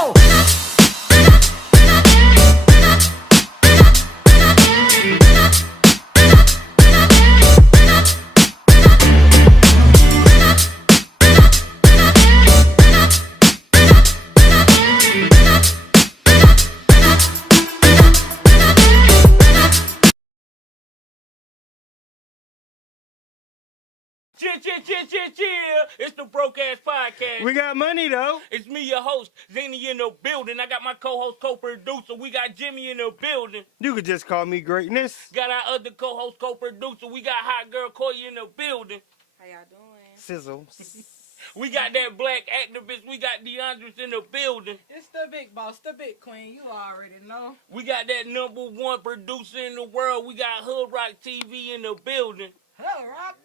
go. Chill. It's the Broke Ass Podcast. We got money, though. It's me, your host, Zinni in the building. I got my co-host, co-producer. We got Jimmy in the building. You could just call me Greatness. Got our other co-host, co-producer. We got HotGaylCoya in the building. How y'all doing? Sizzle. We got that black activist. We got Diondris in the building. It's the big boss, the big queen. You already know. We got that #1 producer in the world. We got Hood Rock TV in the building. Hello, Rock.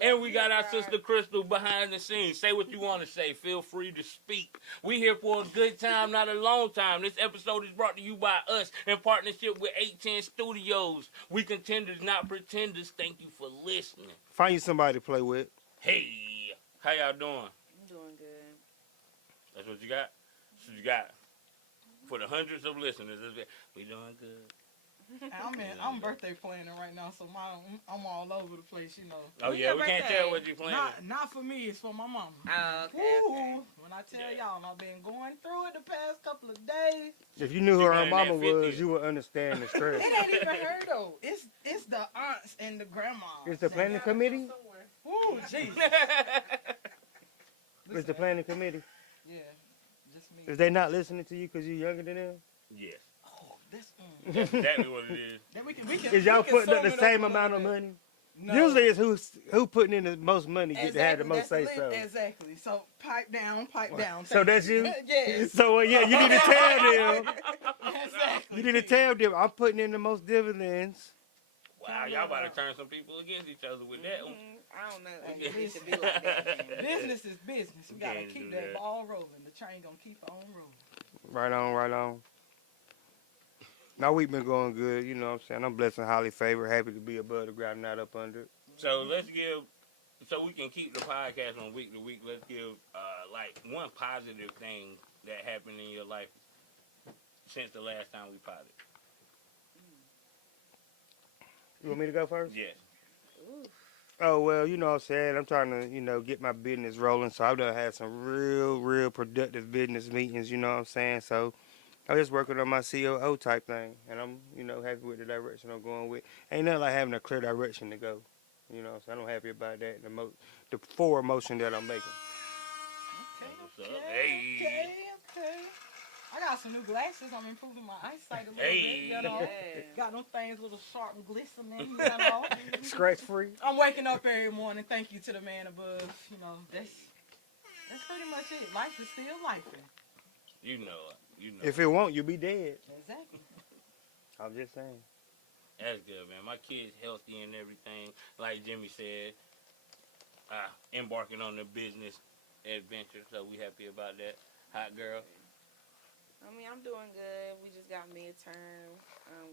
And we got our sister Crystal behind the scenes. Say what you want to say. Feel free to speak. We here for a good time, not a long time. This episode is brought to you by us in partnership with 810 Studios. We contenders, not pretenders. Thank you for listening. Find you somebody to play with. Hey, how y'all doing? I'm doing good. That's what you got? That's what you got. For the hundreds of listeners, we doing good. I'm birthday planning right now, so I'm all over the place, you know. Oh, yeah, we can't tell what you planning. Not for me, it's for my mama. Oh, okay. When I tell y'all, I've been going through it the past couple of days. If you knew who her mama was, you would understand the stress. It ain't even her, though. It's the aunts and the grandmas. It's the planning committee? Ooh, jeez. It's the planning committee. Yeah, just me. Is they not listening to you because you're younger than them? Yes. That's exactly what it is. Then we can, Is y'all putting up the same amount of money? No. Usually it's who putting in the most money get to have the most say so. Exactly. So pipe down. So that's you? Yes. So yeah, you need to tell them. Exactly. You need to tell them I'm putting in the most dividends. Wow, y'all about to turn some people against each other with that one. I don't know. It should be like that. Business is business. We gotta keep that ball rolling. The train gonna keep on rolling. Right on. My week been going good, you know what I'm saying? I'm blessed and highly favored, happy to be above the ground, not up under it. So so we can keep the podcast on week to week, let's give like one positive thing that happened in your life since the last time we potted. You want me to go first? Yes. Oh, well, you know what I'm saying? I'm trying to, get my business rolling, so I've done had some real productive business meetings, you know what I'm saying? So I'm just working on my COO type thing, and I'm, happy with the direction I'm going with. Ain't nothing like having a clear direction to go, so I'm happy about that, the forward motion that I'm making. Okay. I got some new glasses. I'm improving my eyesight a little bit, you know. Got them things a little sharp and glistening, you know. Scratch free. I'm waking up every morning. Thank you to the man above. You know, that's pretty much it. Life is still life. You know. If it won't, you'll be dead. Exactly. I'm just saying. That's good, man. My kid's healthy and everything. Like Jimmy said, embarking on the business adventure, so we happy about that. Hot girl. I mean, I'm doing good. We just got midterm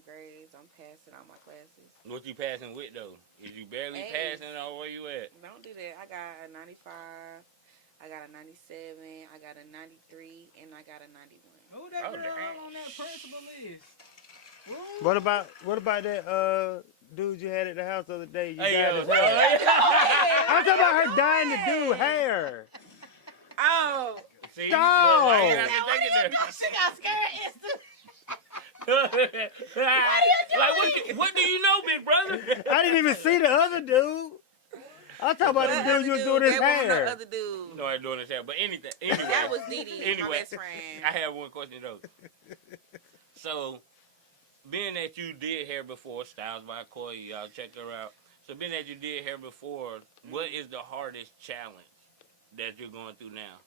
grades. I'm passing all my classes. What you passing with, though? Is you barely A's. passing, or where you at? Don't do that. I got a 95. I got a 97. I got a 93. And I got a 91. Who that girl on that principal list? Ooh. What about that dude you had at the house the other day? I'm talking about her dying to do hair. Oh. See? No. She got scared instantly. What do you know, big brother? I didn't even see the other dude. I'm talking about the dude you was doing his hair. The other dude. No, I ain't doing his hair. But anyway. That was Didi, my best friend. I have one question, though. So, being that you did hair before, Styles by Koya, y'all check her out. So, being that you did hair before, what is the hardest challenge that you're going through now?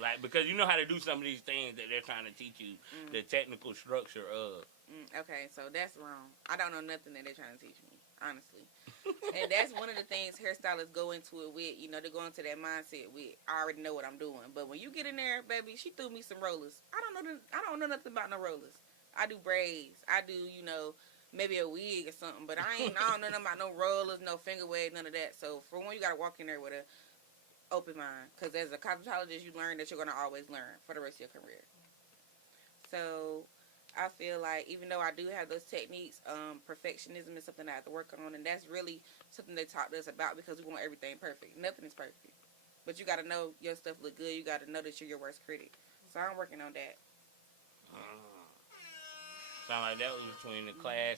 Like, because you know how to do some of these things that they're trying to teach you, the technical structure of. Okay, so that's wrong. I don't know nothing that they're trying to teach me, honestly. And that's one of the things hairstylists go into it with. They go into that mindset with, I already know what I'm doing. But when you get in there, baby, she threw me some rollers. I don't know nothing about no rollers. I do braids. I do, maybe a wig or something. But I don't know nothing about no rollers, no finger waves, none of that. So for one, you got to walk in there with a open mind, because as a cosmetologist, you learn that you're going to always learn for the rest of your career. So I feel like even though I do have those techniques, perfectionism is something I have to work on, and that's really something they taught us about because we want everything perfect. Nothing is perfect, but you got to know your stuff look good. You got to know that you're your worst critic. So I'm working on that. Sound like that was between the class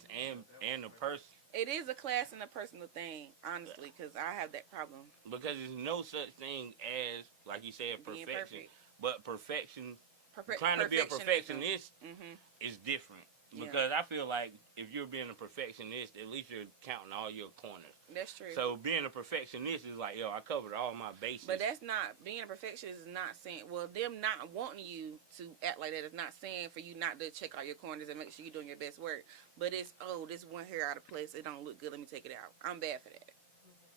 and the person. It is a class and a personal thing, honestly, because I have that problem. Because there's no such thing as, like you said, Being perfection. perfect. But perfection, trying to be a perfectionist is different. Because I feel like if you're being a perfectionist, at least you're counting all your corners. That's true. So being a perfectionist is like, yo, I covered all my bases. But that's not, being a perfectionist is not saying, well, them not wanting you to act like that is not saying for you not to check out your corners and make sure you're doing your best work. But it's, oh, this one hair out of place, it don't look good, let me take it out. I'm bad for that.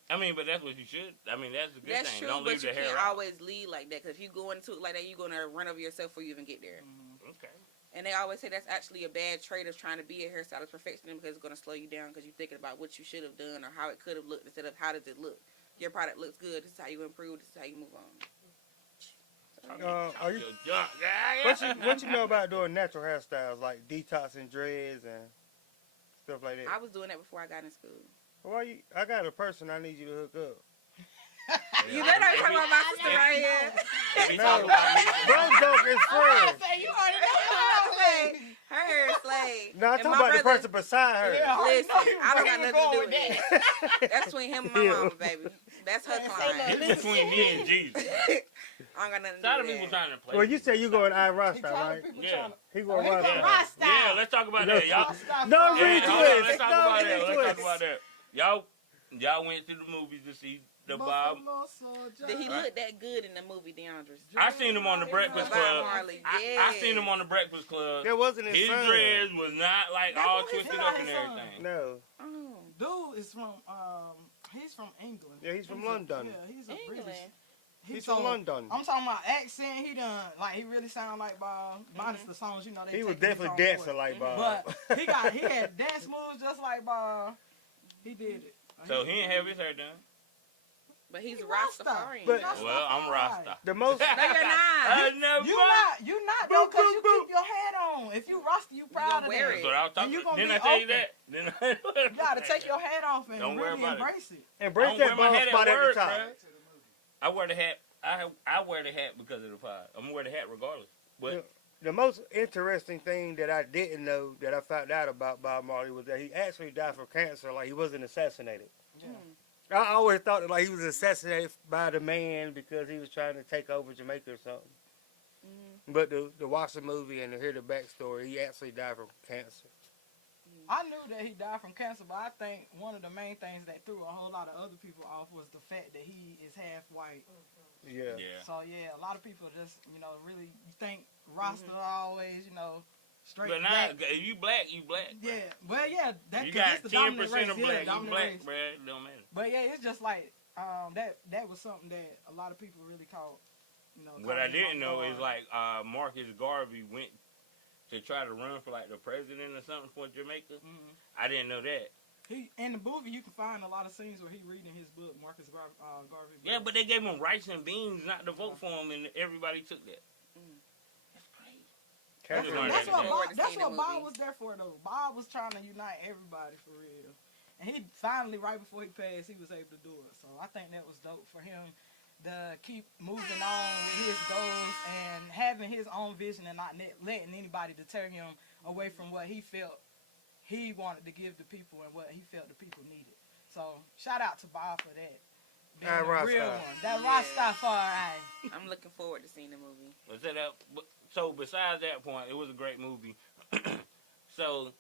I mean, but that's what you should. I mean, that's a good That's thing. true, Don't but leave you the hair can't out. always lead like that, because if you go into it like that, you're going to run over yourself before you even get there. Okay. And they always say that's actually a bad trait of trying to be a hairstylist perfectionist, because it's going to slow you down because you're thinking about what you should have done or how it could have looked instead of how does it look. Your product looks good. This is how you improve. This is how you move on. Are you, what you know about doing natural hairstyles like detoxing dreads and stuff like that? I was doing that before I got in school. Why you? I got a person I need you to hook up. You better not talk about my sister right here. If he talk about me, Bro, joke is free. Say, you already know. Her hair is slayed. No, I'm And talking my about the brother- person beside her. Yeah. Listen, I know you I don't got bring it nothing to do forward with that. That's between him and my Yeah. mama, baby. That's her client. it's between me and Jesus. I don't got nothing A lot to of do people with that. trying to play. Well, you said you going I He Rasta, tired right? of people Yeah. trying to. He Oh, going he Rasta. going Rasta. Yeah, let's talk about that, y'all. No, Yeah, retwist. hold on, let's talk No, about that. Let's retwist. talk about that. Y'all went to the movies to see the Bob. Did he look that good in the movie Diondris? I seen him on the Breakfast Bob Club. Marley. I seen him on the Breakfast Club. That wasn't his His son. dreads was not like That all was his twisted son, up and his son. everything. No. Oh, Dude is from he's from England. Yeah, he's from London. Yeah, he's a England. British. He's from London. I'm talking about accent. He done like he really sound like Bob. Minus the songs, you know. They He was take his definitely own dancing voice. like Bob. But he had dance moves just like Bob. He did it. So he didn't have his hair done. But he's He Rastafarian. But- though. Well, I'm Rasta. The most. No, you're not. You not though, cause you keep your head on. If you Rasta, you proud gonna of wear that. it. That's what I was And talking you about. gonna Didn't I be tell you open. that? You gotta take your head off and Don't worry really about it. embrace it. Embrace I don't that wear my bald hat spot at at work, the top. bruh. I wear the hat. I wear the hat because of the pod. I'm gonna wear the hat regardless. But The most interesting thing that I didn't know that I found out about Bob Marley was that he actually died from cancer. Like he wasn't assassinated. Yeah. I always thought that like he was assassinated by the man because he was trying to take over Jamaica or something. But to watch the movie and to hear the backstory, he actually died from cancer. I knew that he died from cancer, but I think one of the main things that threw a whole lot of other people off was the fact that he is half white. Yeah. yeah. So yeah, a lot of people just really think Rasta always straight But black. now, if you black, you black. bruh. Yeah, well yeah, that You 'cause got it's the dominant 10% race. of Yeah, black. You dominant black, race. bruh. It don't matter. But yeah, it's just like that was something that a lot of people really caught. What caught I him didn't off know is guard. like Marcus Garvey went to try to run for like the president or something for Jamaica. Mhm. I didn't know that. He in the movie you can find a lot of scenes where he reading his book, Marcus Garvey. Yeah, but they gave him rice and beans not to vote for him, and everybody took that. That's crazy. I just learned That's that what today. Bob, that's Seen the what Bob movie. was there for though. Bob was trying to unite everybody for real. And he finally, right before he passed, he was able to do it. So I think that was dope for him to keep moving on with his goals and having his own vision and not letting anybody deter him away from what he felt he wanted to give the people and what he felt the people needed. So shout out to Bob for that. Being That a real Rasta. one. That Yeah. Rastafari. I'm looking forward to seeing the movie. So besides that point, it was a great movie. So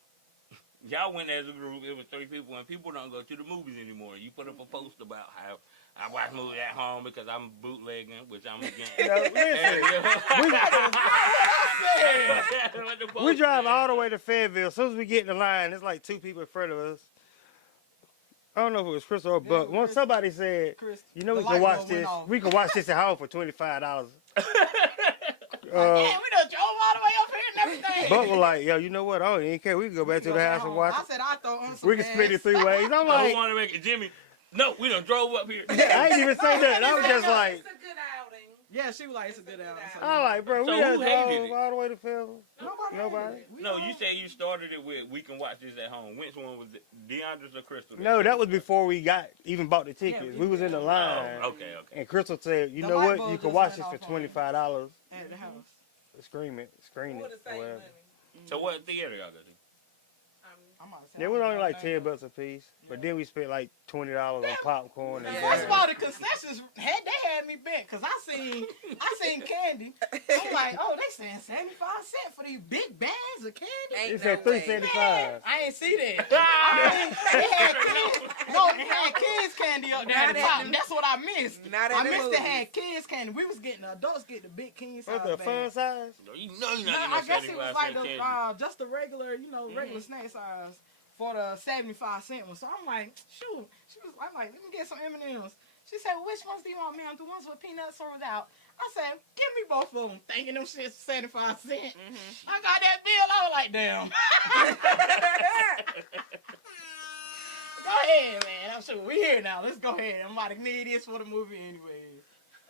y'all went as a group. It was 3 people, and people don't go to the movies anymore. You put up a post about how I watch movies at home because I'm bootlegging, which I'm against. Listen, we drive all the way to Fayetteville. As soon as we get in the line, it's like 2 people in front of us. I don't know if it was Chris or Buck. Once somebody said, Chris, "You know, the we can light watch bulb went this. off. We can watch this at home for $25." Damn, we done drove all the way up here and everything. Buck was like, "Yo, you know what? I don't even care. We can go back to the house and watch I it. said I throw on some We can split it gas. 3 ways." I'm I like, want to make it Jimmy. No, we done drove up here. I ain't even say that. I was just like, It's a good outing. Yeah, she was like, it's a good album. So, I like, bro, So we who just hated it? all the way to film. Nobody. No, you said you started it with "We Can Watch This at Home." Which one was it? Diondris or Crystal? No, that was before we even bought the tickets. We was in the line. Oh, okay. And Crystal said, you The know light what? bulb You can just watch went this for off on me. $25. At the house. Screen it. Or whatever. So what theater y'all go to? I'm about to say, It was only like $10. $10 a piece. But then we spent like $20 on popcorn. And First of all, the concessions had me bent because I seen candy. I'm like, oh, they saying 75 cents for these big bags of candy. Ain't it said no way. $3.75. I ain't see that. It had kids candy up there at the top. And that's what I missed. Not I at the missed it movies. had kids candy. We was getting the adults get the big king size What's the fun bags. size? You know you're No, not I guess it was like candy. just the regular, regular snack size for the 75-cent one. So I'm like, shoot. I'm like, let me get some M&Ms. She said, well, which ones do you want, ma'am? The ones with peanuts or without? I said, give me both of them. Thinking them shit's 75 cents. I got that bill. I was like, damn. Go ahead, man. I'm sure we here now. Let's go ahead. I'm about to need this for the movie anyways.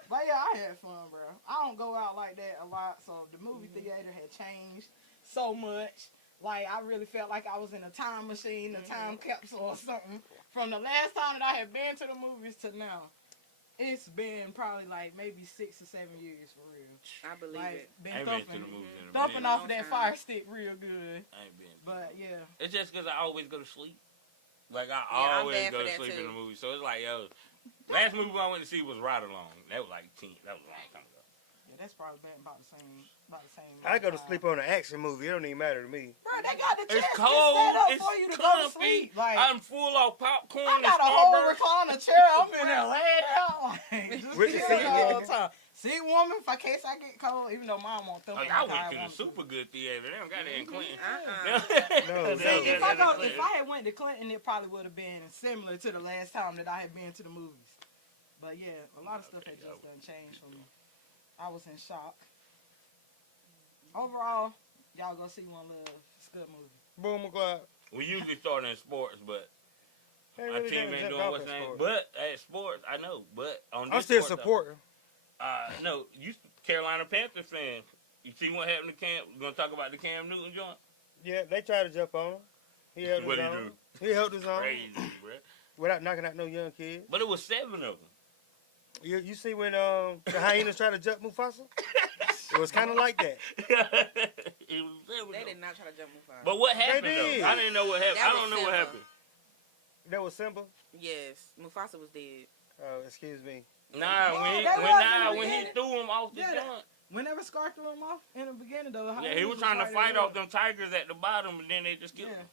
But yeah, I had fun, bro. I don't go out like that a lot, so the movie theater had changed so much. Like, I really felt like I was in a time machine, a time capsule or something. From the last time that I had been to the movies to now, it's been probably like maybe 6 or 7 years for real. I believe Like, it. been I ain't been to the movies in a thumping minute. off that fire stick real good. I ain't been. But yeah. It's just because I always go to sleep. Like, I I'm always bad go for to that, sleep too. in the movie. So it's like, yo, last movie I went to see was Ride Along. That was like 10. That was a long time ago. Yeah, that's probably been about the same. I go to sleep on an action movie. It don't even matter to me. Bro, they got the chairs It's set cold. up It's for you to go to comfy. sleep. Like, I'm full of popcorn I and got a whole Starburst. recliner chair. I'm in there laying out. Like, just With the chilling seat all warmer? the time. Seat warmer in case I get cold, even though mom won't throw Oh, me I like went I to the want super good theater. They don't got that in Clinton. No, They If don't got that in if Clinton. I had went to Clinton, it probably would have been similar to the last time that I had been to the movies. But yeah, a lot of stuff had just done changed for me. I was in shock. Overall, y'all go see One Love. It's a good movie. Boom o'clock. We usually start in sports, but They our really team done ain't jumped doing off what's at name. sports. But at sports, I know. But on this I'm still sport, supporting. though, no, you Carolina Panthers fan. You see what happened to Cam? We're gonna talk about the Cam Newton joint. Yeah, they tried to jump on him. He held What'd his he own. He held his own Crazy, bro. without knocking out no young kids. But it was 7 of them. You see when the hyenas tried to jump Mufasa? It was kind of like that. It was 7 They of did them. not try to jump me far. But what happened did. though? I didn't know what happened. That I don't was know what Simba. happened. That was Simba. Yes, Mufasa was dead. Oh, excuse me. Nah, Oh, when he that was in the when he beginning. threw him off the Yeah, joint. Whenever Scar threw him off in the beginning, though, Yeah, he was trying to fight off them tigers at the bottom, and then they just killed him.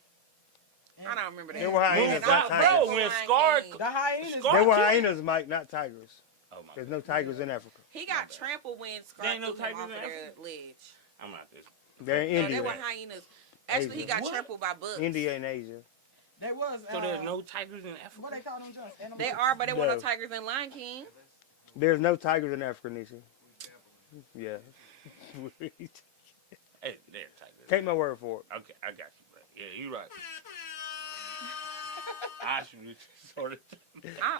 I don't remember that. They were hyenas, Bro, not tigers. when Scar, The hyenas. Scar- They were killed- hyenas, Mike, not tigers. oh my There's God. no tigers in Africa. He got trampled when Scar There ain't no threw him tigers off in of their Africa? ledge. I'm not this. They're in No, they India. were hyenas. Actually, he Asia. got What? trampled by bugs. India and Asia. They was. So there's no tigers in What they Africa. call them just? Animals? They are, but they were no No. tigers in Lion King. There's no tigers in Africa, Nisha. Yeah. Hey, they're tigers. Take my word for it. Okay, I got you, bro. Yeah, you right. I should sort of.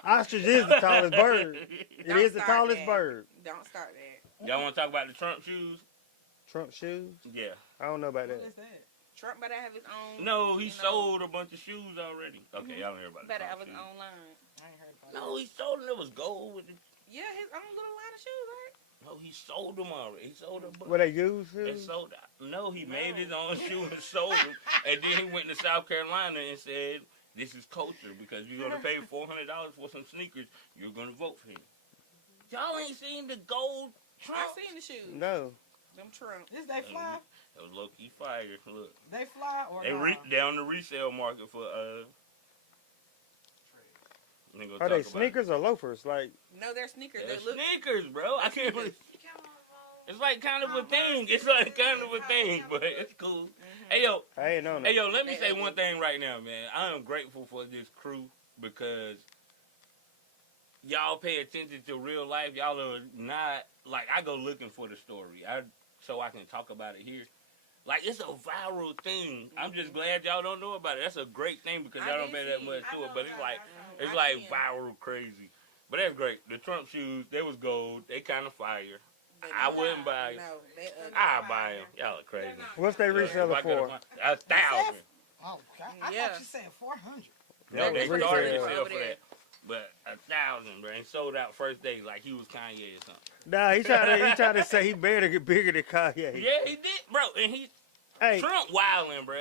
Ostrich is the tallest bird. It Don't is the start tallest that. bird. Don't start that. Y'all want to talk about the Trump shoes? Trump shoes? Yeah. I don't know about What that. is that? Trump better have his own. No, he you know, sold a bunch of shoes already. Okay, y'all don't hear about the Better have Trump his shoes. own line. I ain't heard about No, he sold them. It was gold. With the, Yeah, his own little line of shoes, right? no, he sold them already. He sold them. What they use? They Shoes? sold. No, he made his own shoe and sold them. And then he went to South Carolina and said, "This is culture because you're gonna pay $400 for some sneakers. You're gonna vote for him." Y'all ain't seen the gold I Trump? seen the shoes. No. Them Trump. Is they fly? That was low key fire. Look, They fly or they on the resale market for they gonna Are talk they about sneakers or loafers? Like, No, they're sneakers. it. They're They look. sneakers, bro. I can't. Really, Sneakers. it's like kind of a thing. It's like kind of a thing, but it's cool. Hey yo, I ain't on hey it. yo, let me They say ugly. one thing right now, man. I am grateful for this crew because y'all pay attention to real life. Y'all are not like I go looking for the story. So I can talk about it here. Like it's a viral thing. I'm just glad y'all don't know about it. That's a great thing because y'all don't pay that much to it. But it's like viral crazy. But that's great. The Trump shoes, they was gold. They kind of fire. But I wouldn't buy it. No, they ugly. I buy them. Y'all are crazy. What's they Look, if reseller I coulda for? found- 1,000. Oh, God. I Yeah. thought you said 400. No, they Retail. started to Over sell for there. that. But 1,000, bro. And sold out first day like he was Kanye or something. Nah, he tried to say he better get bigger than Kanye. Yeah, he did, bro. And he Hey, Trump wilding, bro.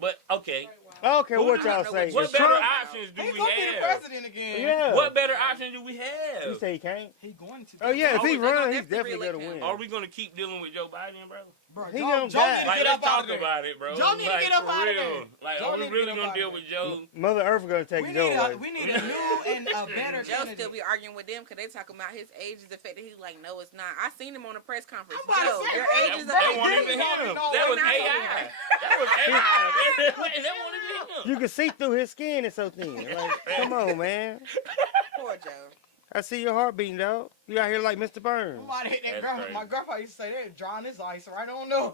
But okay, I don't care Who what do y'all know say. what what If better Trump, options do He's we going to be the have? president again. yeah. What better option do we You have? say he can't? He going to. Oh yeah, if Oh, he they gonna run, he's definitely definitely gonna reelect him. win. Are we gonna keep dealing with Joe Biden, bro? Bro, He Joe, gonna Joe die. need to Like, get let's up out talk of there. about it, bro. Joe need to Like, get up for out of real. there. Like, Joe are we need to really get up gonna out deal of with Joe? Mother Earth gonna take We Joe need, away. we need a new and a better Joe candidate. still be arguing with them because they talking about his age is affected. He's like, no, it's not. I seen him on a press conference. I'm about to Joe, say, your bro, age That, is that Hey, wasn't affected. even him. no, That was not AI. him. That was AI. That wasn't even You him. can see through his skin. It's so thin. Like, come on, man. Poor Joe. I see your heart beating, dog. You out here like Mr. Burns. Somebody hit that That's grandma. crazy. My grandpa used to say that, drawing his ice right on them.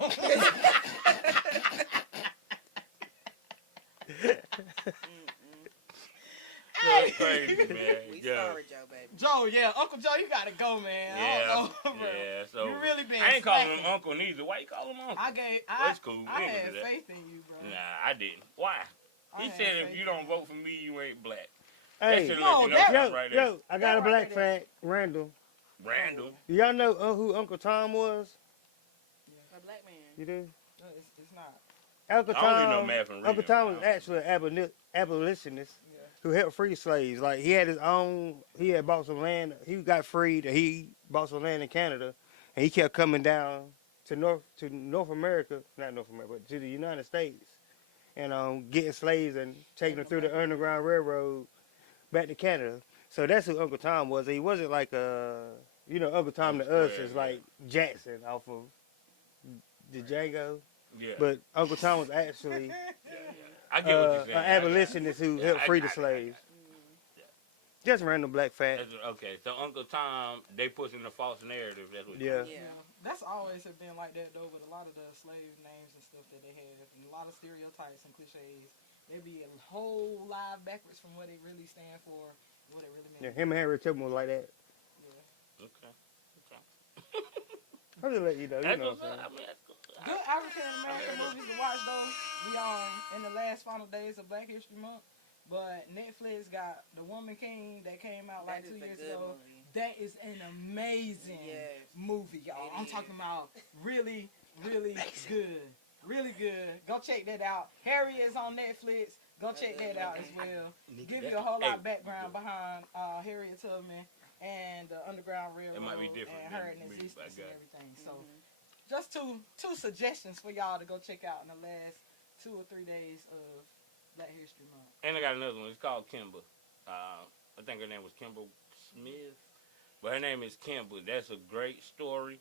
That's crazy, man. We Yeah. sorry, Joe, baby. Joe, yeah, Uncle Joe, you gotta go, man. I Yeah, don't know, bro. yeah. So You really been I ain't calling him slacking. uncle neither. Why you call him uncle? I That's cool. I We ain't had gonna do that. faith in you, bro. Nah, I didn't. Why? I He had said if faith you in don't vote for me, you ain't black. Hey, That should No, let you know that- something yo, right there. yo, I got a That black right there. fact, Randall. Randall. Do y'all know who Uncle Tom was? A black man. You do? No, it's not. Uncle I only know Tom. math and Uncle reading, Tom but was I don't actually an abolitionist Yeah. who helped free slaves. Like he had his own. He had bought some land. He got freed. And he bought some land in Canada, and he kept coming down to North America, not North America, but to the United States, and getting slaves and taking them through the Underground Railroad back to Canada. So that's who Uncle Tom was. He wasn't like Uncle Tom to us Square, is yeah. like Jackson off of the Django. Yeah. But Uncle Tom was actually I get what you're an saying. abolitionist who Yeah, helped I free the got it, I slaves. got Just random black fact. Okay, so Uncle Tom, they pushing the false narrative. That's what. Yeah. Yeah. That's always have been like that though, with a lot of the slave names and stuff that they have, and a lot of stereotypes and cliches. They be a whole live backwards from what it really stand for, what it really Yeah, means. him and Henry Tubman was like that. Yeah. Okay. I'm just let you know. You That's know what's what I'm up. saying. I mean, that's cool. Good African American movies to watch though. We in the last final days of Black History Month, but Netflix got The Woman King that came out like That 2 is a years good ago. movie. That is an amazing Yes. movie, y'all. It I'm is. talking about really, really good. Really good. Go check that out. Harry is on Netflix. Go check that out as well. Give you a whole lot of background behind Harriet Tubman and the Underground Railroad might be different and her than and me, existence but I and got it. everything. So just two suggestions for y'all to go check out in the last 2 or 3 days of Black History Month. And I got another one. It's called Kimber. I think her name was Kimber Smith, but her name is Kimber. That's a great story.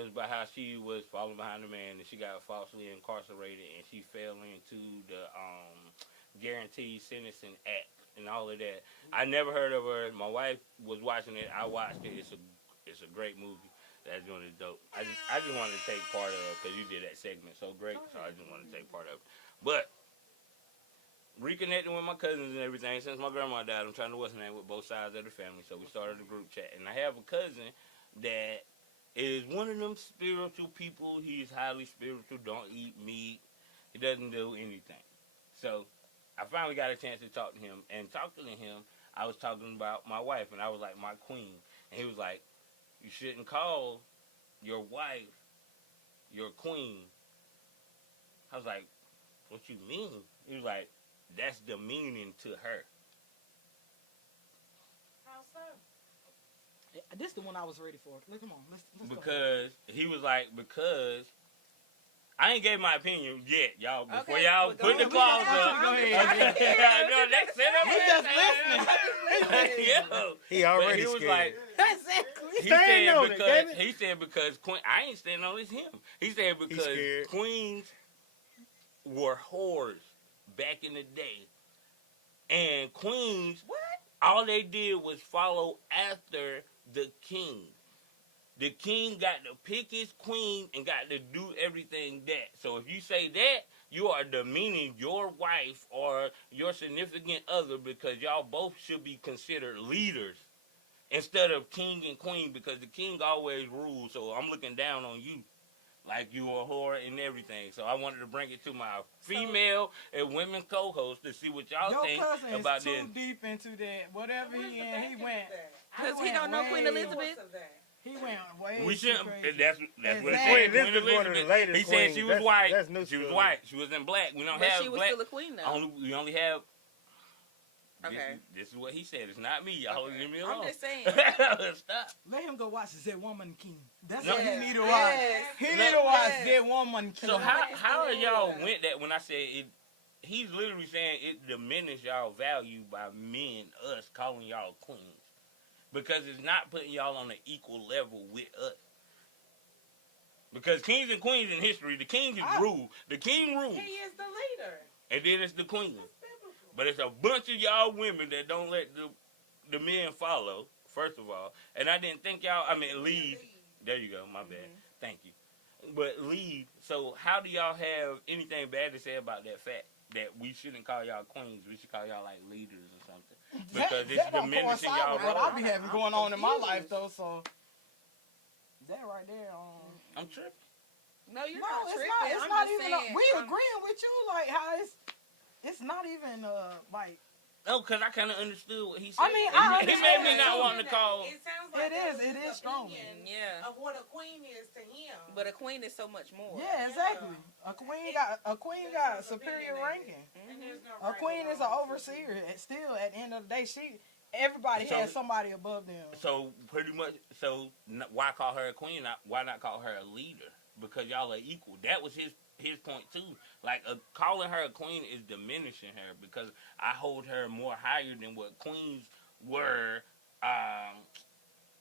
It's about how she was falling behind a man and she got falsely incarcerated and she fell into the Guaranteed Sentencing Act and all of that. I never heard of her. My wife was watching it. I watched it. It's a great movie. That's really dope. I just wanted to take part of it because you did that segment so great. So I just wanted to take part of it. But reconnecting with my cousins and everything. Since my grandma died, I'm trying to what's her name with both sides of the family. So we started a group chat, and I have a cousin that is one of them spiritual people. He's highly spiritual. Don't eat meat. He doesn't do anything. So I finally got a chance to talk to him, and talking to him, I was talking about my wife, and I was like, my queen, and he was like, you shouldn't call your wife your queen. I was like, what you mean? He was like, that's demeaning to her. How so? This is the one I was ready for. Look, come on. Let's go. Because he was like, because I ain't gave my opinion yet, y'all. Before Okay, y'all well, put the go claws ahead. up. Go ahead. I know, they set up. He just listening. Yo. He But already he was scared. like, Exactly. he said because Queen, I ain't standing on it's him. He said because scared. queens were whores back in the day, and queens, What? all they did was follow after the king. the king got to pick his queen and got to do everything that. So if you say that, you are demeaning your wife or your significant other because y'all both should be considered leaders instead of king and queen because the king always rules. So I'm looking down on you like you a whore and everything. So I wanted to bring it to my female and women co-hosts to see what y'all Your think cousin is about too this. deep into that. Whatever he in, he went. Because he don't know Queen Elizabeth. He went way We too shouldn't. crazy. That's what Exactly. it Queen said. Elizabeth is one of the latest He said queens. she was That's- white. that's new She was school. white. She was in black. We don't But have she was black. still a queen, though. We only have. Okay. This is what he said. It's not me. Y'all Okay. leave me I'm alone. just saying. Stop. Let him go watch That Woman King. That's No. what he need to watch. Yes. He No. need to watch Yes. That Woman King. So how are y'all went that when I said it? He's literally saying it diminished y'all value by men, us calling y'all queens, because it's not putting y'all on an equal level with us. Because kings and queens in history, the king is rule. The king rules, He is the leader. and then it's the queen. That's biblical. But it's a bunch of y'all women that don't let the men follow. First of all, and I didn't think y'all. I mean, lead. There you go. My bad. Thank you. But lead. So how do y'all have anything bad to say about that fact that we shouldn't call y'all queens? We should call y'all like leaders or something. Because it's that don't diminishing coincide y'all with what role. I be having going on in my life, though. So that right there. I'm tripping. No, you're No, not it's tripping. not. It's I'm not just even. saying. We I'm- agreeing with you, like how it's not even like. No, because I kind of understood what he said. I mean, He- I he made me understand not that. want to call. It sounds like It is strong. Yeah. of what a queen is to him. But a queen is so much more. Yeah, exactly. A queen got superior ranking. And there's no A right queen or is an wrong. overseer. And still, at the end of the day, everybody So- has somebody above them. So pretty much, why call her a queen? Why not call her a leader? Because y'all are equal. That was his point too. Like calling her a queen is diminishing her because I hold her more higher than what queens were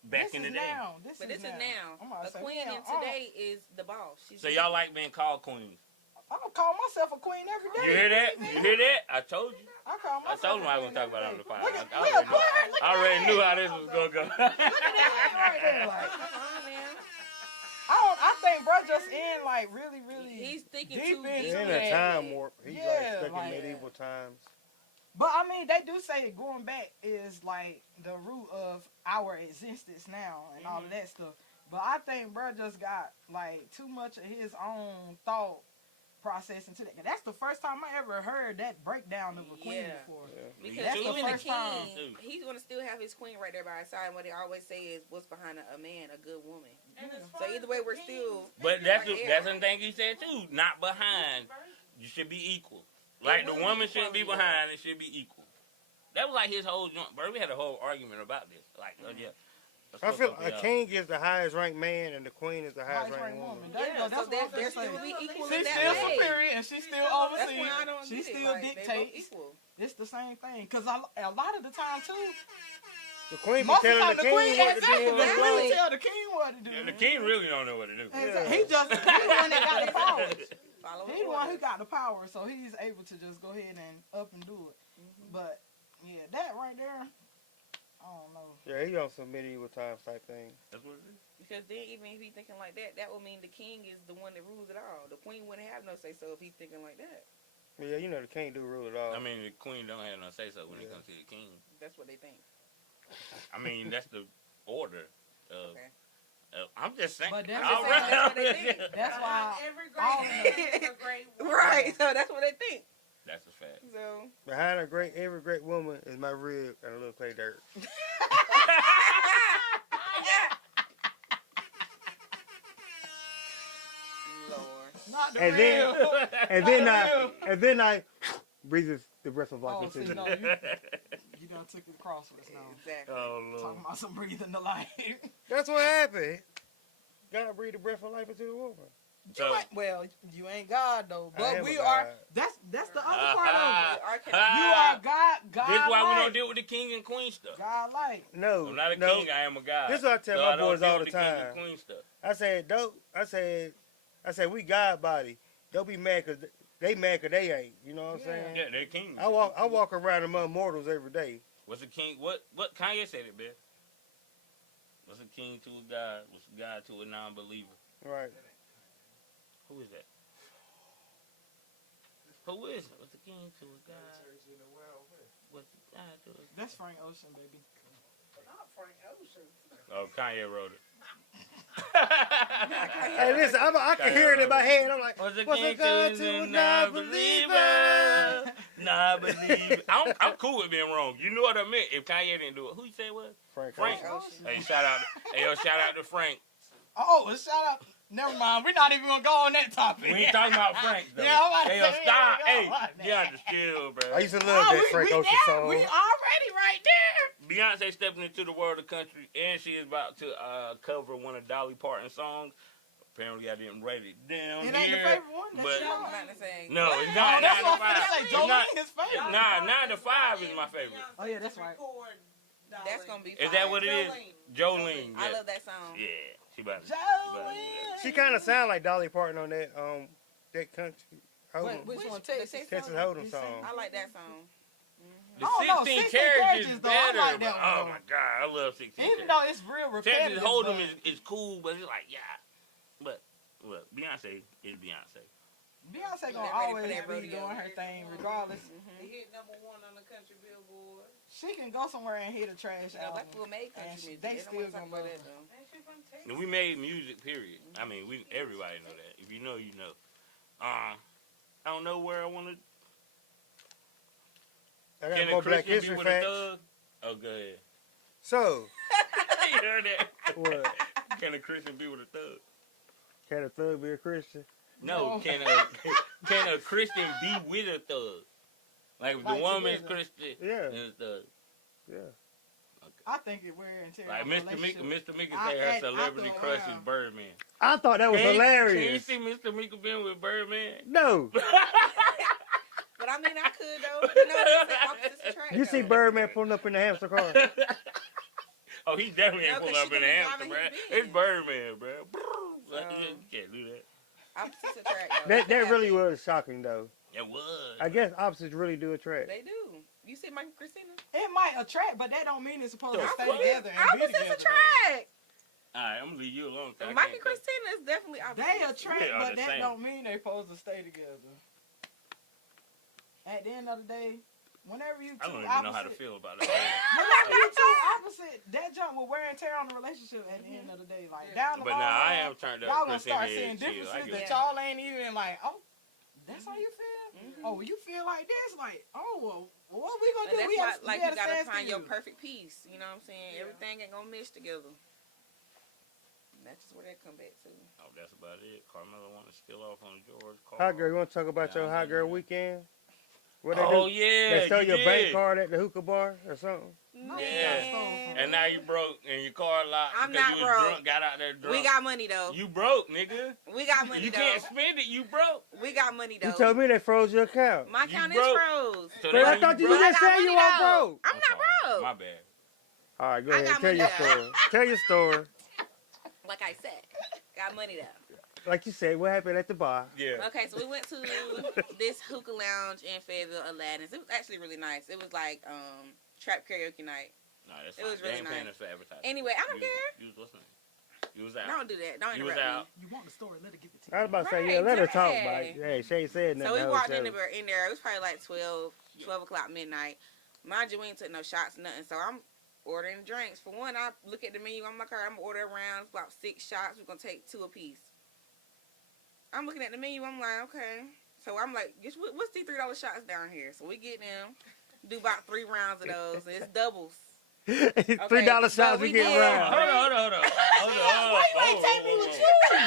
back This in the is day. now. But this is now. I'm about A to say, queen yeah, in today is the boss. She's So the y'all leader. like being called queens. I don't call myself a queen every day. You hear that? You hear that? I told you. I call I myself told him I a was queen gonna talk about it on every the day. fire. Look at- I look already, at- look I at already that. knew how this was gonna go. Look at that right there, like. Man. I think bro just in like really He's thinking deep too into He's deep. in Yeah. a time warp. He's Yeah, like stuck like- in medieval times. But I mean, they do say going back is like the root of our existence now and all of that stuff. But I think bro just got like too much of his own thought process into that. That's the first time I ever heard that breakdown of a queen Yeah. before. Because That's the even the first time. king, he's gonna still have his queen right there by his side. And what they always say is, "What's behind a man? A good woman." And as So far either as way, the we're kings, still- But they that's do the, like that's the thing he said too. Not behind. You should be equal. Like the will be woman shouldn't be equality, behind. It should be equal. That was like his whole joint. Bro, we had a whole argument about this. Like, yeah. I feel a king is the highest ranked man and the queen is the highest Highest ranked ranked woman. woman. There you Yeah, go. so That's what I'm they're saying. still be equal She's in that still way. superior and she still That's oversees. why I don't She get it. still Like, they both dictates. equal. It's the same thing. Because a lot of the time, too, The queen be most of the telling time the the king queen, what to exactly, do. the on the queen road. tell the king what to do. Yeah, the king really don't know what to do. Exactly. He just, he's the one that got the power. Follow He's the one who orders. got the power, so he's able to just go ahead and up and do it. But, yeah, that right there, I don't know. Yeah, he on some medieval times type thing. That's what it is. Because then, even if he's thinking like that, that would mean the king is the one that rules it all. The queen wouldn't have no say so if he's thinking like that. Yeah, you know the king do rule it all. I mean, the queen don't have no say so when it comes to the king. That's what they think. I mean, that's the order. Okay. I'm just saying. But that's All the right. same- that's what they think. That's why every all great of man is a great woman. Right. So that's what they think. That's a fact. So. Behind every great woman is my rib and a little clay dirt. Lord. not the And real. then, and then I breathes the breath of life Oh, into see, you. no, you done took it crosswards now. Exactly. Oh Lord. Talking about some breathing the life. That's what happened. God breathed the breath of life into the woman. So, Well, you ain't God though, I but am we a are. God. That's the other part of it. Our You are God. God. this is why we don't like. deal with the king and queen stuff. God like. No, I'm not a no. king. I am a god. This is what I tell So my I don't boys deal all with the king time. and queen stuff. I said, don't. I said we God body. Don't be mad because they mad because they ain't. You know what I'm saying? Yeah, they're kings. I walk around among mortals every day. What's a king? What Kanye said it, man. What's a king to a God? What's a God to a non-believer? Right. Who is that? Who is it? What's a king to a God? What's a God to a... That's Frank Ocean, baby. Not Frank Ocean. Oh, Kanye wrote it. Hey, listen, I can hear it in my head. I'm like, What's a what's a king God to to a a non-believer? non-believer? Non-believer. I'm cool with being wrong. You know what I meant. If Kanye didn't do it, who you say it was? Frank Frank. Ocean. Hey, shout out. Hey, yo, shout out to Frank. Oh, well, shout out. Never mind. We're not even going to go on that topic. We ain't talking about Frank, though. Yeah, I'm about to Hey, say, yo, we ain't stop. gonna Hey, go on that. Diondris, chill, bro. I used to love that Frank Ocean song. We already right there. Beyonce stepping into the world of country, and she is about to cover one of Dolly Parton's songs. Apparently, I didn't write it down It here. ain't the favorite one. That's but- yours. I'm not the same. No, it's Oh, not that's 9 to what I'm 5. say. It's Jolene not. his favorite. Nah, 9 to 5 is my favorite. Oh, yeah, that's right. That's gonna be. Is that what it is? Jolene. Jolene. I Yeah. love that song. Yeah, she about to. Jolene. She kind of sound like Dolly Parton on that that country. Hold'em. Which one? The Texas? Texas Hold'em song. I like that song. The I don't know, 16 16 carriages carriages, is though, I better. like but- that one, oh though. my god, I love 16 Even carriages. though it's real repetitive. Texas Hold'em but is cool, but it's like but Beyonce is Beyonce. Beyonce Get gonna ready for always that be rodeo. doing her thing regardless. They hit number 1 on the country billboard. She can go somewhere and hit a trash You know, black album. people make And country music. they They still don't want to talk gonna about love that her. though. Ain't she from Texas? And we made music, period. I mean, everybody know that. If you know, you know. I don't know where I want to. I got Can more a Black Christian be History with a facts. thug? Oh, go ahead. So, You heard that? what? Can a Christian be with a thug? Can a thug be a Christian? No, No. can a Christian be with a thug? Like if the Like woman is together. Christian Yeah. and a thug. Yeah. I think it wear and tear. Like on a Mr. Mika relationship. say her I celebrity thought, crush wow. is Birdman. I thought that was Can you hilarious. see Mr. Mika being with Birdman? No. But I mean, I could though. You know, it's the opposites attract. You see though. Birdman pulling up in the hamster car. Oh, he definitely ain't No, 'cause pulling up she in the gonna be hamster, driving bro. his It's Benz. Birdman, bro. You can't do that. Opposites attract. Though. That really was shocking though. It was. I guess opposites really do attract. They do. You see Mike and Christina? It might attract, but that don't mean it's supposed to The stay fuck? together and be Opposites together. attract. Alright, I'm gonna leave you alone. 'cause I Mike can't and Christina is definitely opposites. They attract, They are but the that same. don't mean they supposed to stay together. At the end of the day, whenever you I two don't even know how to opposite, feel about it. whenever you two opposite, that jump will wear and tear on the relationship at the end of the day. Like down the But line, now I am turned up. y'all gonna Christina start is seeing chill. I differences get that it. y'all ain't even like, oh, that's how you feel? Mhm. Oh, you feel like this? Like, oh, well, what we gonna And do? that's We why, have, like, we you gotta stand find your still. perfect piece. You know what I'm saying? Yeah. Everything ain't gonna mesh together. And that's just where that come back to. Oh, that's about it. Carmelo want to steal off on George Carl. Hot girl, you want to talk about your hot girl weekend? What they Oh do? yeah, They stole you your bank did. card at the hookah bar or something? Yeah. And now you broke and your car locked I'm because not you was broke. drunk, got out there drunk. We got money though. You broke, nigga. We got money You though. can't spend it. You broke. We got money though. You told me they froze your account. My You account is broke. froze. So But that's I when thought you broke. just I got said you money, weren't though. broke. I'm not broke. My bad. All right, go I ahead. got Tell your money, though. story. Tell your story. Like I said, got money though. Like you said, what happened at the bar? Yeah. Okay, so we went to this hookah lounge in Fayetteville, Aladdin's. It was actually really nice. It was like trap karaoke night. No, that's It was fine. They really ain't paying nice. us for advertising. Anyway, I don't care. You was listening. You was out. Don't do that. Don't You was interrupt out. me. You want the story? Let her give it to I was you. about to say, Right, yeah, let her talk yeah. about it. Hey, Shay said nothing. So we else, walked so- in there. It was probably like 12 o'clock midnight. Mind you, we ain't took no shots, nothing. So I'm ordering drinks. For one, I look at the menu on my card. I'm ordering around about 6 shots. We're gonna take 2 apiece. I'm looking at the menu. I'm like, okay. So I'm like, what's these $3 shots down here? So we get them, do about 3 rounds of those. And it's doubles. $3 shots but we we get did. round. Hold on. Why you ain't take me with you?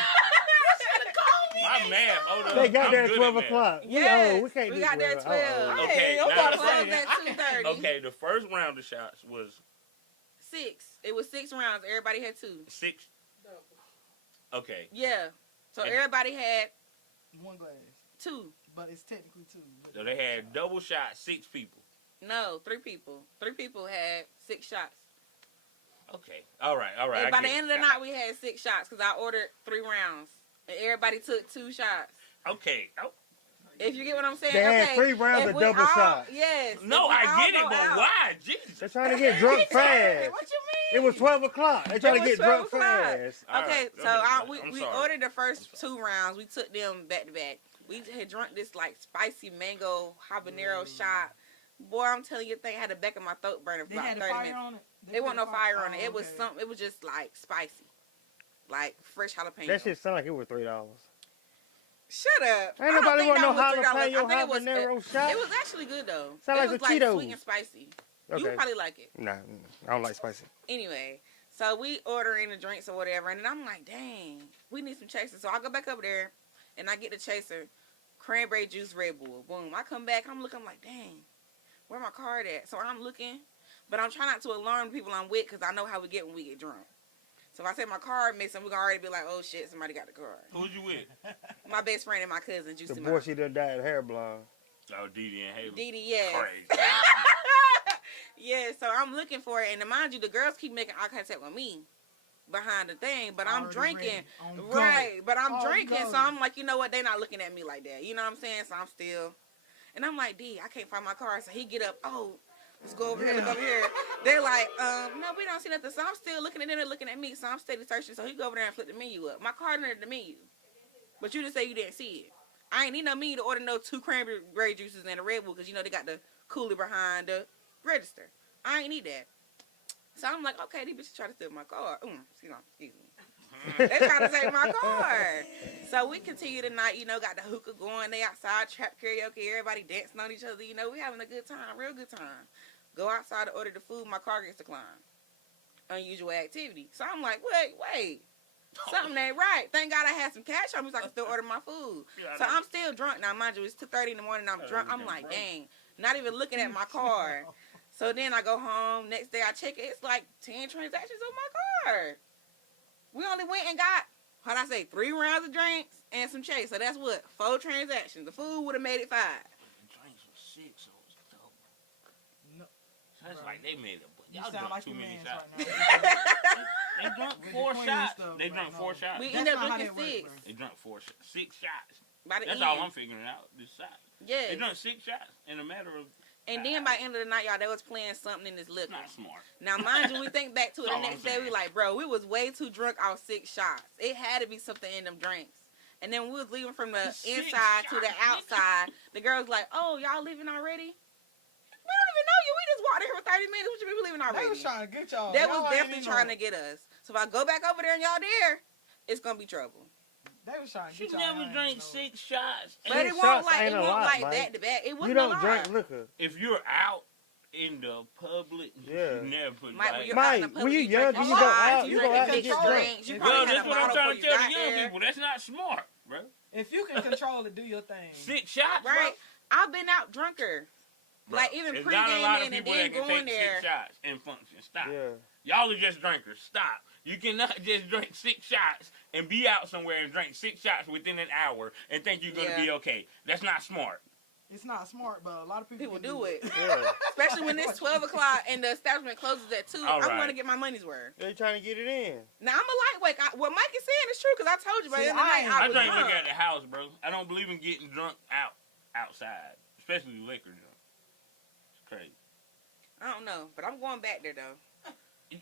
My math. Hold on. They got I'm there at good 12 math. o'clock. Yes, We can't we do got there at 12. 12. Oh, Okay, Hey, I'm now about the to first- say Closed at I can- 2:30. Okay, the first round of shots was 6. It was 6 rounds. Everybody had 2. 6. Okay. Yeah. So And- everybody had One glass, 2. but it's technically 2. So they had double shot, 6 people. No, 3 people. 3 people had 6 shots. Okay. All right. And by I the get end it. of the night, we had 6 shots because I ordered 3 rounds. And everybody took 2 shots. Okay. Oh, If you get what I'm saying, They had okay. 3 rounds if of we double all- shots. Yes. No, if we I all get it, go but out- why? Jesus. They're trying to get drunk fast. What you mean? It was 12 o'clock. They're trying to It was get drunk 12 o'clock. fast. All Okay, right, so go ahead, we I'm we sorry. ordered the first 2 rounds. We took them back to back. We had drunk this like spicy mango habanero shot. Boy, I'm telling you, thing had the back of my throat burning for They about had a 30 fire minutes. on it? There wasn't no fire on it. Oh, It was okay. something. It was just like spicy, like fresh jalapeno. That shit sound like it was $3. Shut up! Ain't I don't nobody think want that no was $3. I jalapeno think it was. habanero shot. It was actually good though. Sound it like was some like Cheetos. sweet and spicy. You Okay. would probably like it. Nah, I don't like spicy. Anyway, so we ordering the drinks or whatever, and then I'm like, dang, we need some chasers. So I go back over there, and I get the chaser, cranberry juice Red Bull. Boom. I come back, I'm looking, I'm like, dang, where my card at? So I'm looking, but I'm trying not to alarm the people I'm with because I know how we get when we get drunk. So if I say my card missing, we're going to already be like, oh shit, somebody got the card. Who's you with? My best friend and my cousin, The Juicy boy, Mouth. she done dyed hair blonde. Oh, Didi and Haley. Didi, yes. Crazy. Yeah, so I'm looking for it, and mind you, the girls keep making eye contact with me behind the thing, but I'm Already drinking, ready. On right? But I'm On drinking, go. so I'm like, you know what? They not looking at me like that. You know what I'm saying? So I'm still, and I'm like, D, I can't find my car. So he get up. Oh, let's go over here. Look over here. They're like, no, we don't see nothing. So I'm still looking at them. They're looking at me. So I'm steady searching. So he go over there and flip the menu up. My card under the menu, but you just say you didn't see it. I ain't need no menu to order no 2 cranberry juices and a Red Bull because you know they got the cooler behind the register. I ain't need that. So I'm like, okay, these bitches try to steal my car. Excuse me. They try to take my car. So we continue the night, you know, got the hookah going. They outside, trap karaoke, everybody dancing on each other. You know, we having a good time, real good time. Go outside to order the food, my car gets declined. Unusual activity. So I'm like, wait. Something ain't right. Thank God I had some cash on me so I can still order my food. So I'm still drunk. Now, mind you, it's 2:30 in the morning. I'm drunk. I'm like, dang. Not even looking at my car. So then I go home. Next day I check it. It's like 10 transactions on my card. We only went and got, 3 rounds of drinks and some chase. So that's what? 4 transactions. The food would have made it 5. The drinks were 6, so it was dope. No. So that's like they made it. You Y'all sound drunk like too your many mans shots. right now. They drunk With the 4 queen shots. stuff, They but drunk no. 4 shots. We That's ended up not how drinking that works, 6. bro. They drunk 6 shots. By the That's end. all I'm figuring out. This shot. Yes. They drunk 6 shots in a matter of. And then by the end of the night, y'all, they was playing something in this It's liquor. not smart. Now, mind you, we think back to it That's the all I'm next day, we saying. like, bro, we was way too drunk off 6 shots. It had to be something in them drinks. And then we was leaving from the 6 inside to the shots, nigga. outside. The girl's like, oh, y'all leaving already? We don't even know you. We just walked in here for 30 minutes. What you mean we leaving They already? was trying to get y'all. They Y'all was ain't definitely even trying know. to get us. So if I go back over there and y'all there, it's going to be trouble. They was trying to She get y'all. never I ain't drank know. 6 shots. But it Six won't shots like, ain't it a won't lot, like Mike. back to back. It You wasn't don't a lot. drink liquor. If you're out in the public, Yeah. you never put Mike, when like. you're out in the Mike, public, when you you young, drinking you go shots, out, you you go drinking out and mixed get drunk. drinks. You Well, probably Well, had that's a what I'm bottle trying before to you tell got the young there. people. That's not smart, bro. If you can control it, do your thing. 6 shots, Right? I've been out drunker. bro. Like, even There's not a lot of pre-gaming and people then that can going take there. 6 shots and function. Stop. Yeah. Y'all are just drinkers. Stop. You cannot just drink 6 shots and be out somewhere and drink 6 shots within an hour and think you're gonna Yeah. be okay. That's not smart. It's not smart, but a lot of people People can do it. Yeah. Especially when it's 12 o'clock and the establishment closes at 2. All I'm right. going to get my money's worth. They trying to get it in. Now, I'm a lightweight. What Mike is saying is true because I told you by the See, end of the I night, ain't- I I was drink drunk. liquor at the house, bro. I don't believe in getting drunk outside, especially liquor drunk. It's crazy. I don't know, but I'm going back there, though.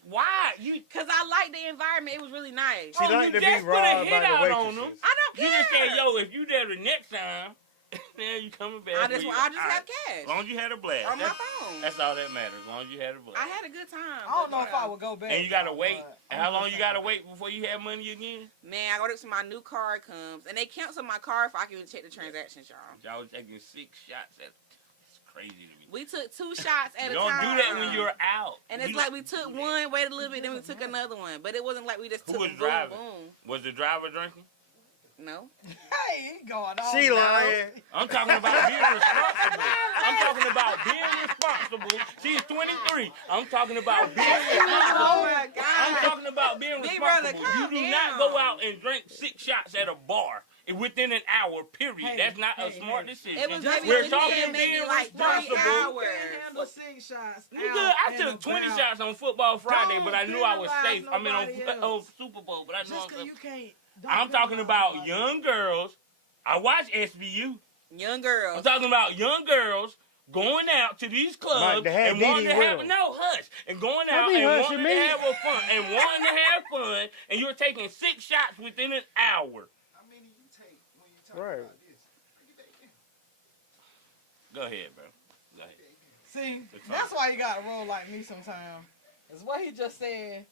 Why you? Because I like the environment. It was really nice. She Oh, like you to be just put a robbed hit by the out on them. waitresses. I don't You care. just say, yo, if you there the next time, then you coming back. I just with- have All right. cash As long as you had a blast. on my That's, phone. that's all that matters. As long as you had a blast. I had a good time. I don't but, know if I would go back. And you gotta though, wait. but And I'm how long just you gotta saying. wait before you have money again? Man, I ordered till my new card comes. And they cancel my card if I can even check the transactions, y'all. Y'all was taking 6 shots. It's crazy to me. We took 2 shots at You a don't time. do that when you're out. And it's You- like we took one, waited a little bit, then we took another one. But it wasn't like we just Who took was boom, driving? boom. Was the driver drinking? No. Hey, he going on. She now. lying. I'm talking about being responsible. I'm talking about being responsible. She's 23. I'm talking about being Oh responsible. my I'm God. talking about being Big brother, responsible. calm You do not down. go out and drink 6 shots at a bar within an hour, period. Hey, That's not a hey, smart hey. decision. It was Just maybe We're within talking maybe being like 3 responsible. You hours. can't handle 6 shots. Nigga, out I and took 20 about. shots on Football Friday, Don't but I knew I was penalize safe. I mean, nobody on else. Super Bowl, but I know Just because you can't. don't I'm talking penalize about nobody young else. girls. I watch SVU. Young I'm girls. talking about young girls going out to these clubs Like, and wanting to have and going Don't out be and hushing wanting me. to have a fun and wanting to have fun, and you're taking 6 shots within an hour. How many you take when you talk Right. about this? Get that again. Go ahead, bro. Go ahead. See, It's fine. that's why you gotta roll like me sometimes. Is what he just said.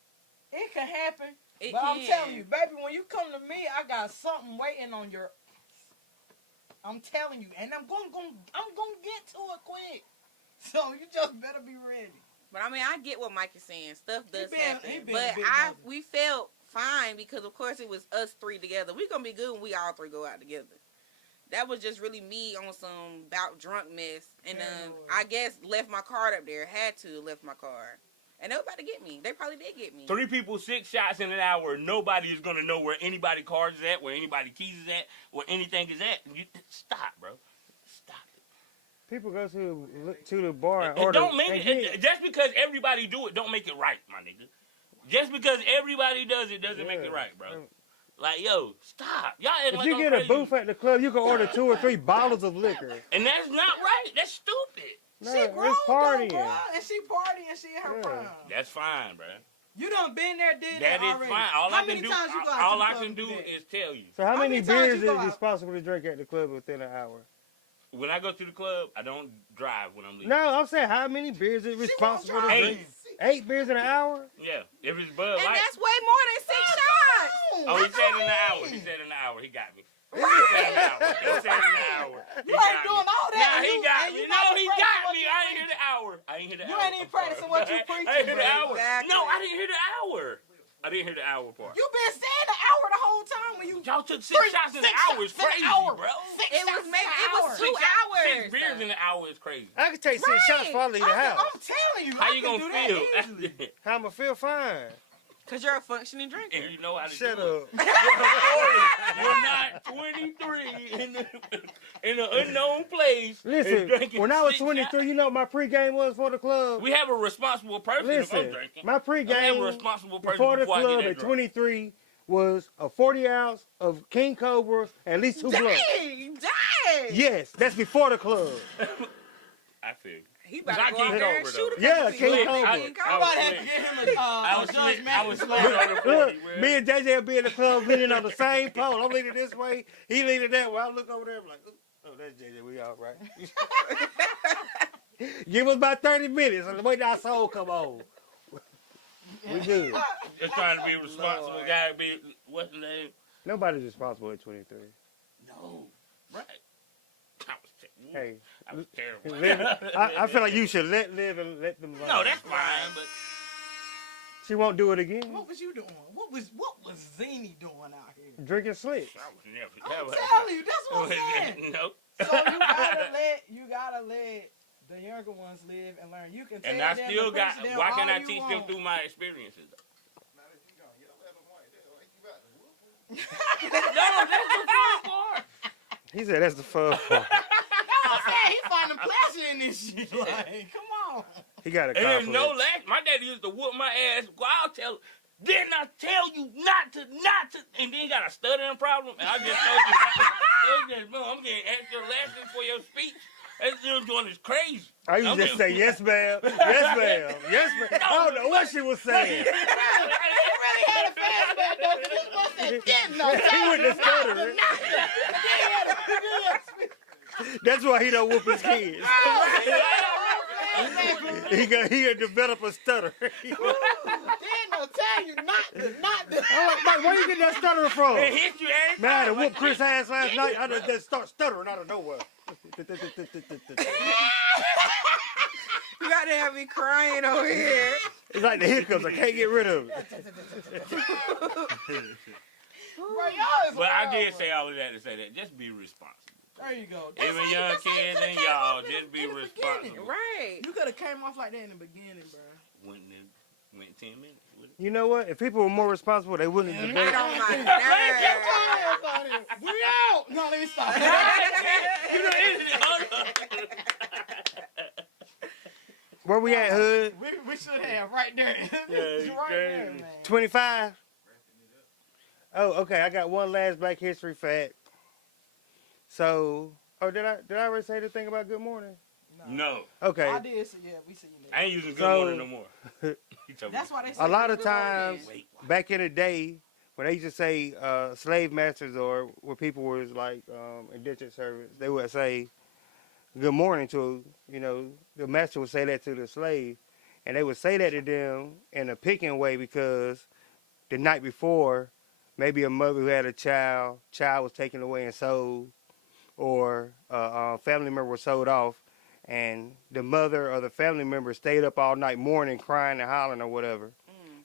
It can happen, It but I'm can. telling you, baby, when you come to me, I got something waiting on your. I'm telling you, and I'm gonna get to it quick. So you just better be ready. But I mean, I get what Mike is saying. Stuff does he happen. been But a big brother. we felt fine because, of course, it was us 3 together. We gonna be good when we all 3 go out together. That was just really me on some bout drunk mess, and I guess left my card up there. Had to left my card, and they were about to get me. They probably did get me. 3 people, 6 shots in an hour. Nobody is gonna know where anybody cards is at, where anybody keys is at, where anything is at. Stop, bro. Stop it. People go to the bar and It order. don't make it. Just because everybody do it, don't make it right, my nigga. Just because everybody does it doesn't make it right, bro. Like, yo, stop. Y'all acting If like you I'm get a crazy. booth at the club, you can order 2 or 3 bottles of liquor. And that's not right. That's stupid. No, She grown it's though, partying. bro, and she partying. She in her Yeah. prime. That's fine, bro. You done been there, did That that is already. fine. All How I many can do, times you go out all to the I club can do and that? is tell you. So how many many times beers you is go it out? possible to drink at the club within an hour? When I go to the club, I don't drive when I'm leaving. No, I'm saying how many beers is it responsible to drink? 8 beers in an hour? Yeah, if it's Bud And Light. that's way more than 6 shots. Oh, he said in an hour. He said in an hour. He got me. He said in an hour. He said in an hour. You ain't doing all that. Nah, and he you- got and me. you No, not he practicing got what me. you I ain't hear preach. the hour. I ain't hear the You hour. ain't even I'm sorry. practicing what you I preaching, ain't hear the bro. hour. Exactly. No, I didn't hear the hour. I didn't hear the hour part. You been saying the hour the whole time when you. Y'all took 6 shots in an hour. It's crazy, bro. It was maybe it was 2 6 hours. beers in an hour is crazy. I can take 6 shots before I leave the house. I'm telling you. How I you can gonna do feel? that easily. How I'ma feel fine. Because you're a functioning drinker. And you know how to Shut do up. it. You're not 23 in an unknown place. and Listen, drinking when I was 6 23, shots. you know what my pregame was for the club? We have a responsible person if I'm Listen, drinking. my I have a pregame responsible person before the before I club get that at drunk. 23 was a 40 ounce of King Cobra, at least 2 blunts. Dang! Yes, that's before the club. I feel you. He about I to go out can't there go and over shoot a Yeah, couple King people. Cobra. King I I'm Cobra. about to have to get him I was judge slick. I was Matt. slick on the 40. Look, me and JJ will be in the club leaning on the same pole. I'm leaning this way, he leaning that way. I look over there, I'm like, oh, that's JJ, we all right. Give us about 30 minutes and wait till our soul come on. We good. Just trying to be responsible. Lord. Gotta be, what's the name? Nobody's responsible at 23. No. Right. Hey, I was terrible. live, I feel like you should let live and let them learn. No, that's fine, but She won't do it again. What was you doing? What was Zinni doing out here? Drinking slick. I was never. I'm telling you, that's what I'm saying. Nope. So you gotta let the younger ones live and learn. You can tell And I them still and got. preach them Why can't all I you teach them want. through my experiences? Now that you gonna yell at them like that, like you about to whoop them. No, that's the fun part. He said that's the fun part. I'm saying he finding pleasure in this shit. Like, come on. He got a And there's complex. no laugh. My daddy used to whoop my ass. Well, I'll tell. Didn't I tell you not to? And then you got a stuttering problem. And I just told you. I'm getting extra lessons for your speech. That little joint is crazy. I used to just say yes, ma'am, yes, ma'am, yes, ma'am. I don't know what she was saying. He really had a fast back though, because he was saying, didn't know. He wouldn't have stuttered. That's why he don't whoop his kids. He develop a stutter. Didn't no tell you not to. I'm like, Mike, where you get that stutter from? It hit you every Man, I had to time. whoop Chris' ass last night. I just start stuttering out of nowhere. You gotta have me crying over here. It's like the hiccups. I can't get rid of it. Bro, y'all is But I wild, did bro. say all of that to say that. Just be responsible. There you go. Even young kids and y'all, just be responsible. Right. You could have came off like that in the beginning, bro. Went 10 minutes with it. You know what? If people were more responsible, they wouldn't Get debate. on my nerves. We out. No, let me stop. You know, it's Where we at, Hood? We should have right there. Yeah, right there, crazy. man. 25? Oh, okay. I got one last Black History fact. So, Oh, did I already say the thing about good morning? No. Okay. I did. So, yeah, we seen that. I ain't using good So- morning no more. He told me. That's why they say A lot of good morning. times, Wait. back in the day, when they used to say slave masters or when people was like indentured servants, they would say good morning to, the master would say that to the slave. And they would say that to them in a picking way because the night before, maybe a mother who had a child was taken away and sold, or a family member was sold off, and the mother or the family member stayed up all night mourning, crying and hollering or whatever.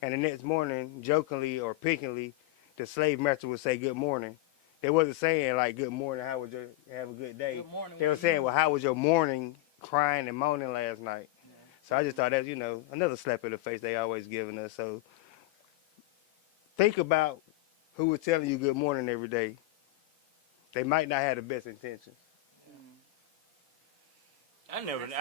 And the next morning, jokingly or pickingly, the slave master would say good morning. They wasn't saying like good morning, how would you have a good day? Good morning. They were saying, well, how was your morning crying and moaning last night? Yeah. So I just thought that's, another slap in the face they always giving us. So think about who was telling you good morning every day. They might not have the best intentions. I never knew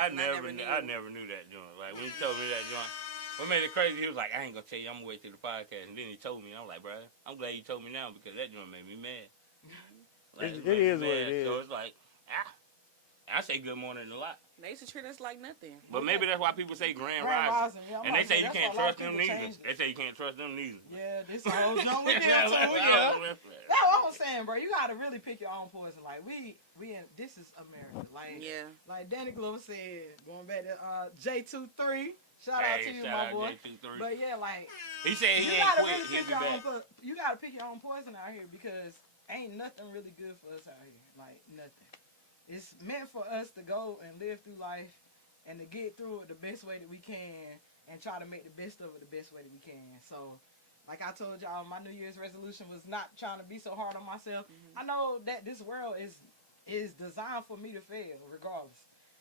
that joint. Like when he told me that joint, what made it crazy? He was like, "I ain't gonna tell you. I'm gonna wait till the podcast." And then he told me, and I'm like, "Bro, I'm glad you told me now because that joint made me mad." It is what it is. So it's like, I say good morning a lot, They used to treat us like nothing. but maybe that's why people say grand Grand rising. Rising, yeah, I'm And about they to say you that's can't why a lot trust of them people neither. changed it. They say you can't trust them neither. Yeah, this whole junk with them too, yeah. That's what I'm saying, bro. You gotta really pick your own poison. Like this is America. Like Danny Glover said, going back to J23. Shout out to you, my boy. J23. But yeah, like He said he you ain't gotta quit. really He'll pick be your own. back. You gotta pick your own poison out here because ain't nothing really good for us out here. Like nothing. It's meant for us to go and live through life and to get through it the best way that we can and try to make the best of it the best way that we can. So, like I told y'all, my New Year's resolution was not trying to be so hard on myself. I know that this world is designed for me to fail regardless,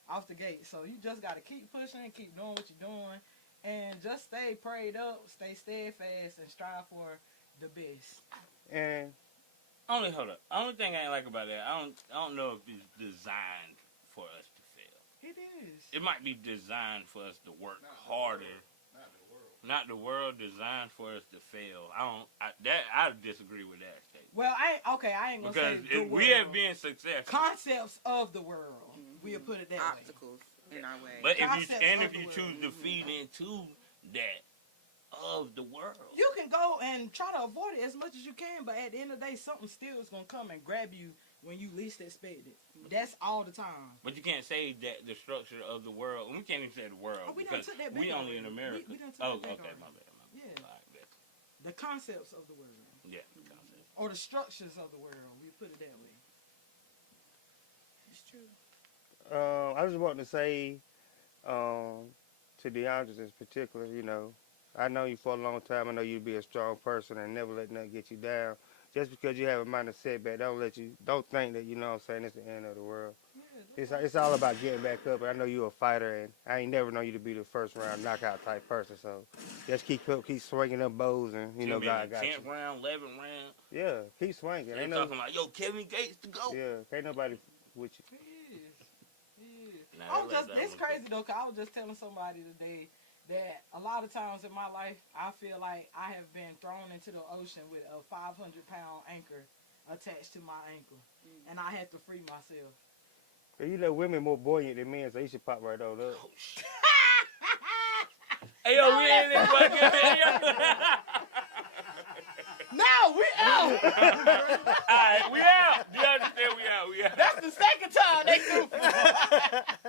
off the gate. So you just got to keep pushing, keep doing what you're doing, and just stay prayed up, stay steadfast, and strive for the best. And Hold up. Only thing I ain't like about that, I don't know if it's designed for us to fail. It is. It might be designed for us to work Not the harder. world. Not the world. Not the world designed for us to fail. I disagree with that statement. Well, I ain't gonna Because say the world. we have been successful. Concepts of the world. We'll put it that way. Obstacles in our way. But Concepts if of the you world. choose to feed into that of the world. You can go and try to avoid it as much as you can, but at the end of the day, something still is gonna come and grab you when you least expect it. That's all the time. But you can't say that the structure of the world. We can't even say the world Oh, we done because took that we back only in already. America. We done took Oh, that back okay, already. my bad. Yeah. All right, bet. The concepts of the world. Yeah, concept. Or the structures of the world. We put it that way. It's true. I just want to say to Diondris in particular, I know you for a long time. I know you to be a strong person and never let nothing get you down. Just because you have a minor setback, don't think that, it's the end of the world. Yeah, It's all about getting back up. I know you're a fighter, and I ain't never known you to be the first round knockout type person. So just keep swinging them bows, and God got you. 10th round, 11th round. Yeah, keep swinging. They talking like, yo, Kevin Gates to go. Yeah, ain't nobody with you. It is. Nah, It's crazy though, cause I was just telling somebody today that a lot of times in my life, I feel like I have been thrown into the ocean with a 500-pound anchor attached to my ankle, and I had to free myself. Women more buoyant than men, so you should pop right on up. Oh, shit. Hey, yo, we in this fucking video. No, we out. All right, we out. You understand? We out. That's the second time they threw.